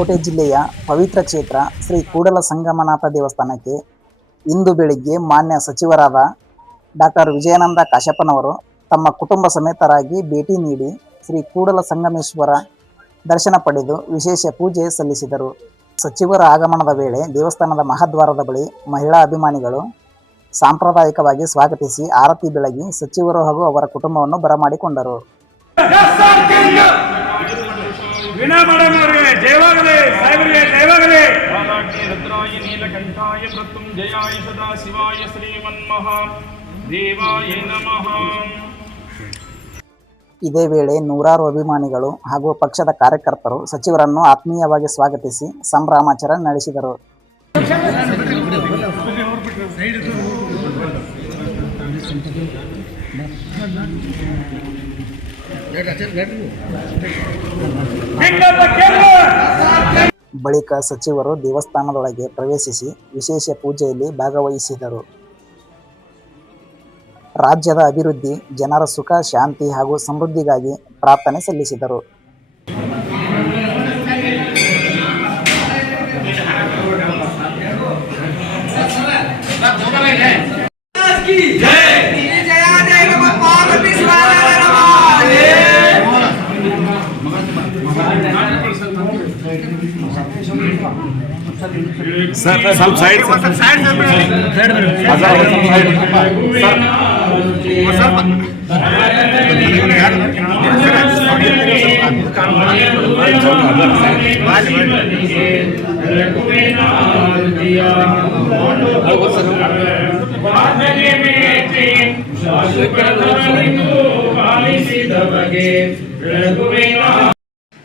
ಬಾಗಲಕೋಟೆ ಜಿಲ್ಲೆಯ ಪವಿತ್ರ ಕ್ಷೇತ್ರ ಶ್ರೀ ಕೂಡಲ ಸಂಗಮನಾಥ ದೇವಸ್ಥಾನಕ್ಕೆ ಇಂದು ಬೆಳಿಗ್ಗೆ ಮಾನ್ಯ ಸಚಿವರಾದ ಡಾಕ್ಟರ್ ವಿಜಯಾನಂದ ಕಾಶಪ್ಪನವರು ತಮ್ಮ ಕುಟುಂಬ ಸಮೇತರಾಗಿ ಭೇಟಿ ನೀಡಿ ಶ್ರೀ ಕೂಡಲ ಸಂಗಮೇಶ್ವರ ದರ್ಶನ ಪಡೆದು ವಿಶೇಷ ಪೂಜೆ ಸಲ್ಲಿಸಿದರು. ಸಚಿವರ ಆಗಮನದ ವೇಳೆ ದೇವಸ್ಥಾನದ ಮಹಾದ್ವಾರದ ಬಳಿ ಮಹಿಳಾ ಅಭಿಮಾನಿಗಳು ಸಾಂಪ್ರದಾಯಿಕವಾಗಿ ಸ್ವಾಗತಿಸಿ ಆರತಿ ಬೆಳಗಿ ಸಚಿವರು ಹಾಗೂ ಅವರ ಕುಟುಂಬವನ್ನು ಬರಮಾಡಿಕೊಂಡರು. ಇದೇ ವೇಳೆ ನೂರಾರು ಅಭಿಮಾನಿಗಳು ಹಾಗೂ ಪಕ್ಷದ ಕಾರ್ಯಕರ್ತರು ಸಚಿವರನ್ನು ಆತ್ಮೀಯವಾಗಿ ಸ್ವಾಗತಿಸಿ ಸಂಭ್ರಮಾಚರಣೆ ನಡೆಸಿದರು. ಬಳಿಕ ಸಚಿವರು ದೇವಸ್ಥಾನದೊಳಗೆ ಪ್ರವೇಶಿಸಿ ವಿಶೇಷ ಪೂಜೆಯಲ್ಲಿ ಭಾಗವಹಿಸಿದರು. ರಾಜ್ಯದ ಅಭಿವೃದ್ಧಿ, ಜನರ ಸುಖ ಶಾಂತಿ ಹಾಗೂ ಸಮೃದ್ಧಿಗಾಗಿ ಪ್ರಾರ್ಥನೆ ಸಲ್ಲಿಸಿದರು.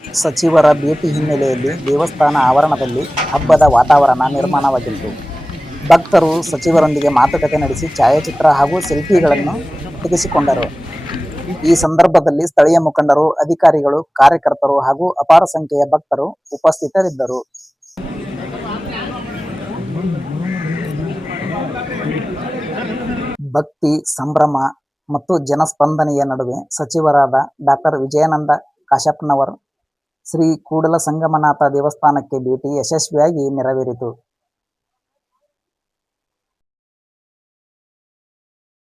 ಸಚಿವರ ಭೇಟಿ ಹಿನ್ನೆಲೆಯಲ್ಲಿ ದೇವಸ್ಥಾನ ಆವರಣದಲ್ಲಿ ಹಬ್ಬದ ವಾತಾವರಣ ನಿರ್ಮಾಣವಾಗಿತ್ತು. ಭಕ್ತರು ಸಚಿವರೊಂದಿಗೆ ಮಾತುಕತೆ ನಡೆಸಿ ಛಾಯಾಚಿತ್ರ ಹಾಗೂ ಸೆಲ್ಫಿಗಳನ್ನು ತೆಗೆಸಿಕೊಂಡರು. ಈ ಸಂದರ್ಭದಲ್ಲಿ ಸ್ಥಳೀಯ ಮುಖಂಡರು, ಅಧಿಕಾರಿಗಳು, ಕಾರ್ಯಕರ್ತರು ಹಾಗೂ ಅಪಾರ ಸಂಖ್ಯೆಯ ಭಕ್ತರು ಉಪಸ್ಥಿತರಿದ್ದರು. ಭಕ್ತಿ, ಸಂಭ್ರಮ ಮತ್ತು ಜನಸ್ಪಂದನೆಯ ನಡುವೆ ಸಚಿವರಾದ ಡಾಕ್ಟರ್ ವಿಜಯಾನಂದ ಕಾಶಪ್ಪನವರ ಶ್ರೀ ಕೂಡಲ ಸಂಗಮನಾಥ ದೇವಸ್ಥಾನಕ್ಕೆ ಭೇಟಿ ಯಶಸ್ವಿಯಾಗಿ ನೆರವೇರಿತು.